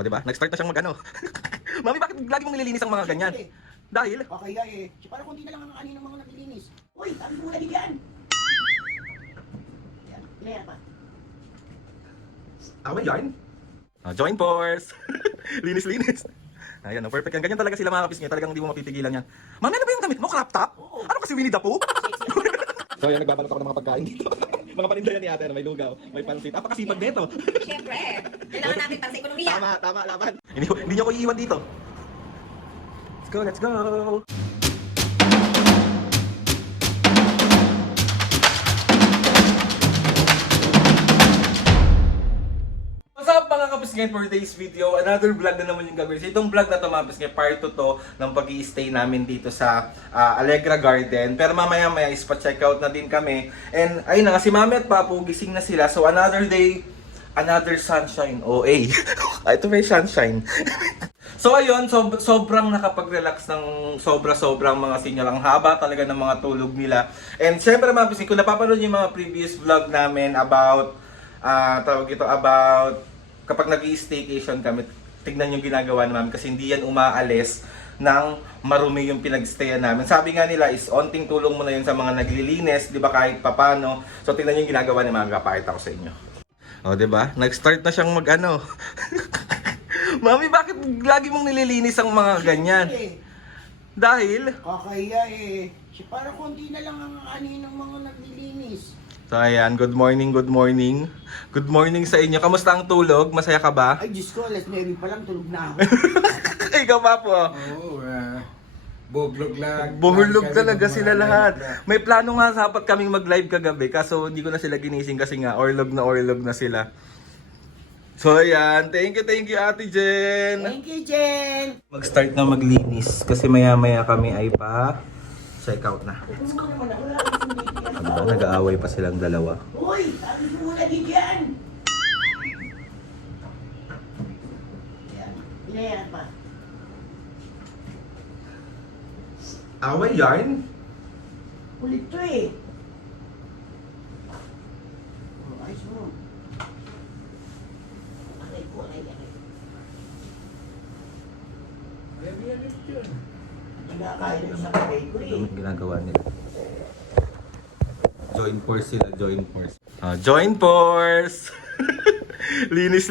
O, diba? Nag-start na siyang mag-ano. Mami, bakit lagi mong nililinis ang mga ganyan? Dahil? Okay nga eh. Para kung di na lang ang ani ng mga naglilinis. Uy, sabi mo na yan. Yan. Ilan pa? Away yarn. Join force. Linis-linis. Ayan, perfect yan. Ganyan talaga sila mga kapisngi. Talagang hindi mo mapipigilan yan. Mami, ano ba yung damit mo? Crop top? Oo. Ano kasi Winnie the Pooh? Sexy. So, ayan, nagbabalot ako ng mga pagkain dito. Mga paninda yan ni ate. May lugaw, may pansit. Apakasipag nito. Siyempre, kailangan natin para sa ekonomiya. Tama, laban. Hindi niyo ko iiwan dito. Let's go. What's up mga kapisngay, for today's video, another vlog na naman yung gagawin. So, itong vlog na ito mga kapisngay, part 2 to ng pag-i-stay namin dito sa Allegra Garden. Pero mamaya is pa-check out na din kami. And ayun na nga, si Mami at Papu, gising na sila. So another day, another sunshine. OA. Ito may sunshine. So ayun, sobrang nakapag-relax ng sobrang mga signal. Ang haba talaga ng mga tulog nila. And syempre mga kapisngay, kung napapanood yung mga previous vlog namin about about kapag nag-i-staycation kami, tignan yung ginagawa namin kasi hindi yan umaalis ng marumi yung pinag-stayan namin. Sabi nga nila is onting tulong mo na yun sa mga naglilinis, di ba, kahit papano. So tignan yung ginagawa ni Mami, kapakita ko sa inyo. O, di ba? Nag-start na siyang mag-ano. Mami, bakit lagi mong nililinis ang mga ganyan? Dahil? Kakaya eh. Para kung di na lang ang ani ng mga naglilinis. So ayan, good morning. Good morning sa inyo. Kamusta ang tulog? Masaya ka ba? Ay, Diyos ko, alas 9 pa lang, tulog na ako. Ikaw pa po. Oo, bublog lang. Buhulog talaga sila lahat. May plano nga dapat kaming mag-live kagabi, kaso hindi ko na sila ginising kasi nga orlog na sila. So ayan, thank you Ate Jen. Thank you, Jen. Mag-start na maglinis kasi maya kami ay pa check out na. Let's go. Nag-aaway pa silang dalawa. Uy, sabi mo na yan. Yan. Ilan pa? Away yarn? Ulit to eh. Ayos mo. Aray ko. Nagkakain na sa kabay ko eh. Anong ginagawa nila? Join force sila, join force. Join force! Linis.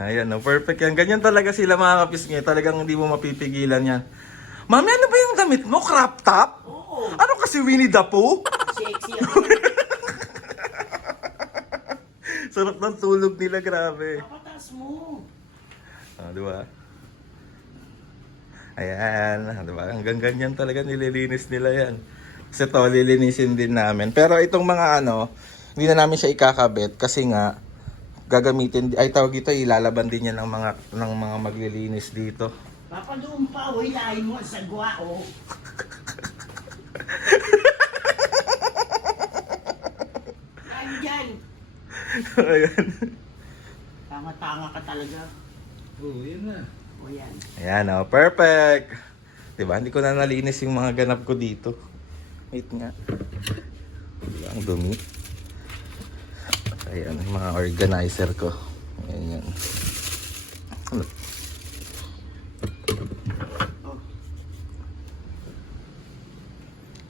Ayan, perfect yan. Ganyan talaga sila mga kapisngi. Talagang hindi mo mapipigilan yan. Mami, ano ba yung damit mo? Crop top? Oo. Ano kasi Winnie the Pooh? Sexy ako. Sarap ng tulog nila, grabe. Kapataas mo. Di ba? Ayan, di ba? Hanggang ganyan talaga nililinis nila yan. Kasi to, lilinisin din namin. Pero itong mga hindi na namin siya ikakabit kasi nga gagamitin, ay tawag ito, ilalaban din yan ng mga maglilinis dito. Papadoon pa, uy, lahin mo ang sagwa, oh. Lahin dyan. Ayan. Tanga-tanga ka talaga. Oo, yun na. O yan. Ayan, perfect. Diba? Hindi ko na nalinis yung mga ganap ko dito. Wait nga. Diba? Ang dumi. Ayan, yung mga organizer ko. Ayan. Ano?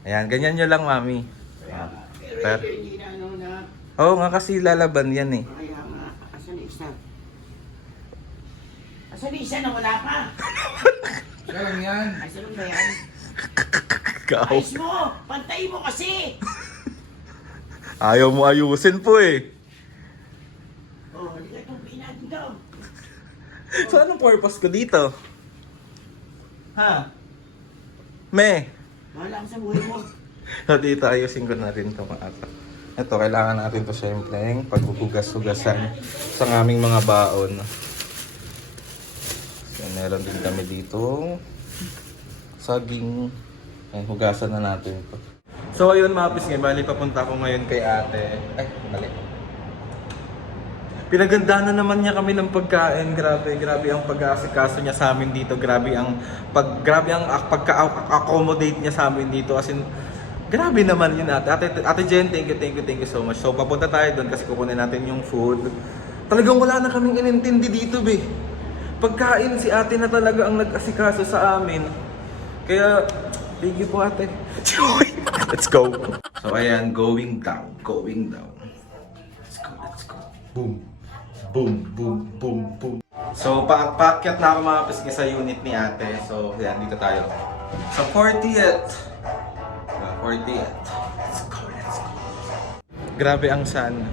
Ayan, ganyan nyo lang, Mami. Pero hindi na na. Oo nga, kasi lalaban yan eh. Kaya nga, asan na isa? Asan na isa na wala pa? Siya lang yan. Asan ba yan? Ikaw. Ayos mo! Pantay mo kasi! Ayaw mo ayusin po eh. Oh, hindi ka itong pinagin daw. So, anong purpose ko dito? Ha? Me? Wala ka sa buhay mo. So, dito ayusin ko na rin ito mga ata. Ito, kailangan natin ito syempre paghuhugas-hugasan sa aming mga baon. So, meron din kami dito saging. Ayan, hugasan na natin ito. So, ayun mga pisngay, bali papunta ko ngayon kay ate. Ay, mali. Pinaganda na naman niya kami ng pagkain. Grabe ang pag-aasikaso niya sa amin dito. Grabe ang pagka-accommodate niya sa amin dito. As in, grabe naman yun ate. Ate Jen, thank you so much. So papunta tayo doon kasi kukunin natin yung food. Talagang wala na kaming inintindi dito, be. Pagkain, si ate na talaga ang nag-asikaso sa amin. Kaya, thank you po, ate. Let's go. So, ayan, going down. Going down. Let's go, let's go. Boom. Boom, boom, boom, boom. So, paakyat na ako mga pisngi sa unit ni ate. So, ayan, dito tayo. Sa 40th. 40th. Let's go, let's go. Grabe ang sun.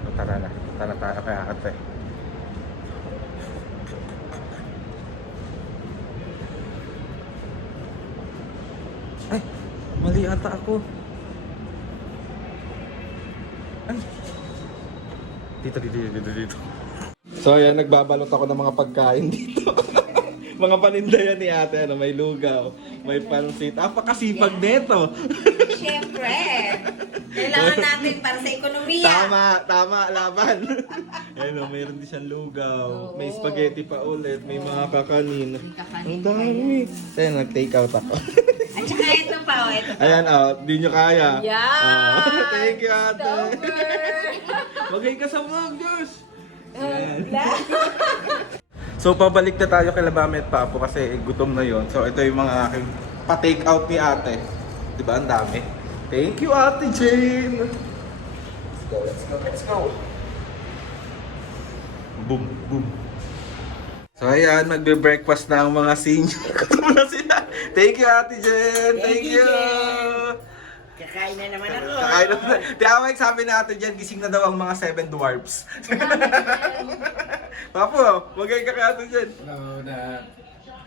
So, tara na. Tara tayo kay ate. Ay, mali ata ako. Ay. Dito. So ayan, nagbabalot ako ng mga pagkain dito. Mga paninda yan ni ate, ano, may lugaw, may pansit. Apakasipag neto. Siyempre. Kailangan natin para sa ekonomiya. Tama, laban. Ayan o, mayroon din siyang lugaw. May spaghetti pa ulit, may mga kakanin. Ang dami. Ayan, nag-take out ako. At saka ito pa, ito pa. Ayan, di nyo kaya. Yan! Thank you, ate. Super! Magay ka sa vlog, Diyos. So, pabalik na tayo kay Labame at Papo kasi gutom na yon. So, ito yung mga aking pa-take out ni ate. Diba, ang dami. Thank you, Ate Jane. Let's go, let's go, let's go. Boom, boom. So, ayan, magbe-breakfast na ang mga senior. Gutom na sila. Thank you, Ate Jen. Thank you. Kakain na naman ako. Kakain na. Tiyawag, sabi na Ate Jen, gising na daw ang mga 7 dwarfs. Papo, magay ka kay Ate Jen. Hello, Dad.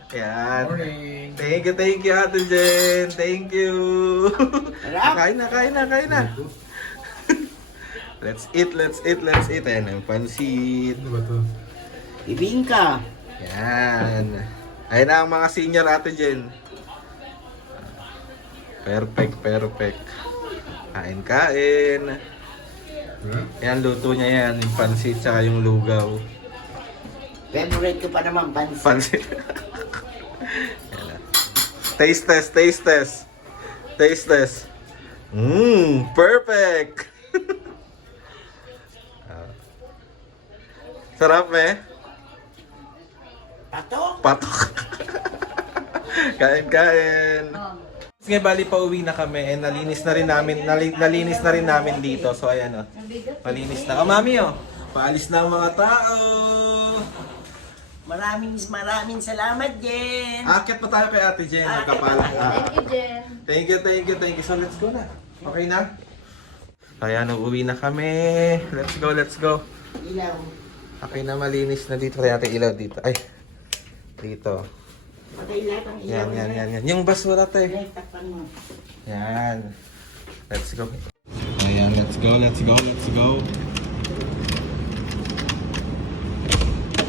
Ayan. Morning. Thank you, Ate Jen. Thank you. Sarap. Kain na. Let's eat. Ayan, ang pansit. Ano ba to? Ibingka. Yan. Ayan na ang mga senior, Ate Jen. Perfect. Kain. Yan, luto niya yan. Yung pansit tsaka yung lugaw. Favorite ko pa naman, pansit. Pansit. Yan na. Taste test. Perfect. Sarap eh. Patok. Kain. Ngayon bali pa uwi na kami and nalinis na rin namin dito. So ayan oh. Malinis na. Oh mami oh. Paalis na ang mga tao. Maraming salamat, Jen. Akyat pa tayo kay Ate Jen. Nagkapalang. Thank you, Jen. Thank you. So let's go na. Okay na? Ayan, uuwi na kami. Let's go. Ilaw. Okay na, malinis na dito. Kaya ate ilaw dito. Ay. Dito. Patay lahat ang ilaw. Yan. Yung basura tayo. Ay, takpan mo. Yan. Let's go. Ayan, let's go.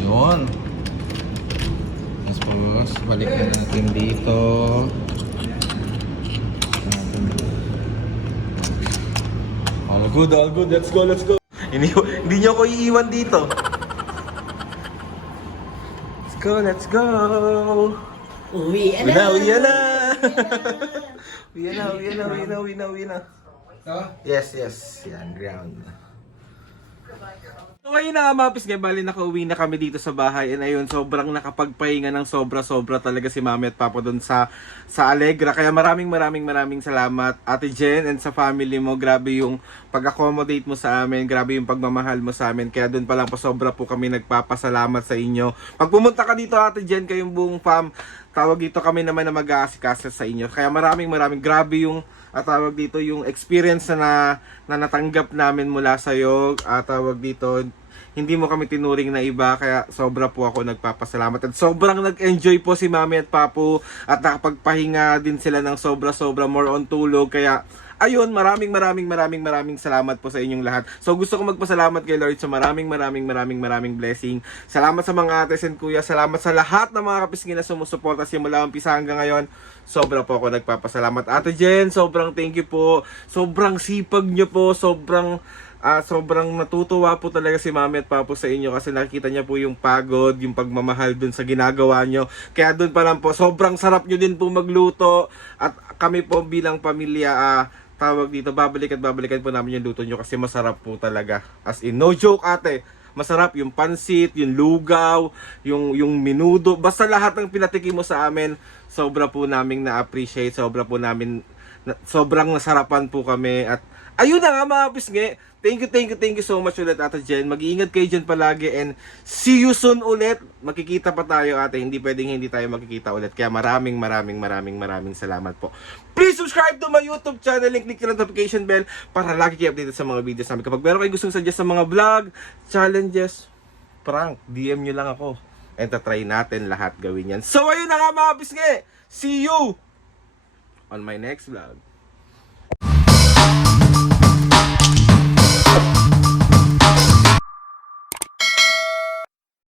Yun. Tapos, balik na natin dito. All good. Let's go. Hindi nyo ako iiwan dito. Let's go. Uwi Uwi na. Ito? Yes. Yan, ground. So ayun na nga mga pisngay, bali nakauwi na kami dito sa bahay and ayun, sobrang nakapagpahinga ng sobra talaga si Mami at Papa doon sa Allegra. Kaya maraming salamat Ate Jen and sa family mo. Grabe yung pag-accommodate mo sa amin, grabe yung pagmamahal mo sa amin. Kaya doon pa lang po sobra po kami nagpapasalamat sa inyo. Pag pumunta ka dito Ate Jen, kayong buong fam, tawag dito kami naman na mag-aasikaso sa inyo. Kaya maraming grabe yung tawag dito yung experience na natanggap namin mula sa iyo. Tawag dito, hindi mo kami tinuring na iba, kaya sobra po ako nagpapasalamat. At sobrang nag-enjoy po si Mami at Papu at nakapagpahinga din sila ng sobra more on tulog. Kaya ayun, maraming salamat po sa inyong lahat. So gusto ko magpasalamat kay Lord sa maraming blessing. Salamat sa mga ates and kuya. Salamat sa lahat ng mga kapisngin na sumusuporta simula umpisa hanggang ngayon. Sobra po ako nagpapasalamat. Ate Jen, sobrang thank you po. Sobrang sipag nyo po. Sobrang natutuwa po talaga si Mami at Papu sa inyo kasi nakita niya po yung pagod, yung pagmamahal dun sa ginagawa nyo. Kaya dun pa lang po, sobrang sarap nyo din po magluto. At kami po bilang pamilya, tawag dito, babalikan po namin yung luto nyo kasi masarap po talaga. As in, no joke ate, masarap yung pansit, yung lugaw, yung minudo, basta lahat ng pinatikim mo sa amin, sobra po naming na-appreciate, sobrang nasarapan po kami. At ayun na nga mga pisngi, thank you so much ulit Ate Jen. Mag-iingat kayo dyan palagi and see you soon ulit. Makikita pa tayo ate, hindi pwedeng hindi tayo makikita ulit. Kaya maraming salamat po. Please subscribe to my YouTube channel and click the notification bell para lagi kayo updated sa mga videos namin. Kapag meron kayong gustong suggest sa mga vlog, challenges, prank, DM nyo lang ako. And tatry natin lahat gawin yan. So ayun na nga mga pisngi, see you on my next vlog.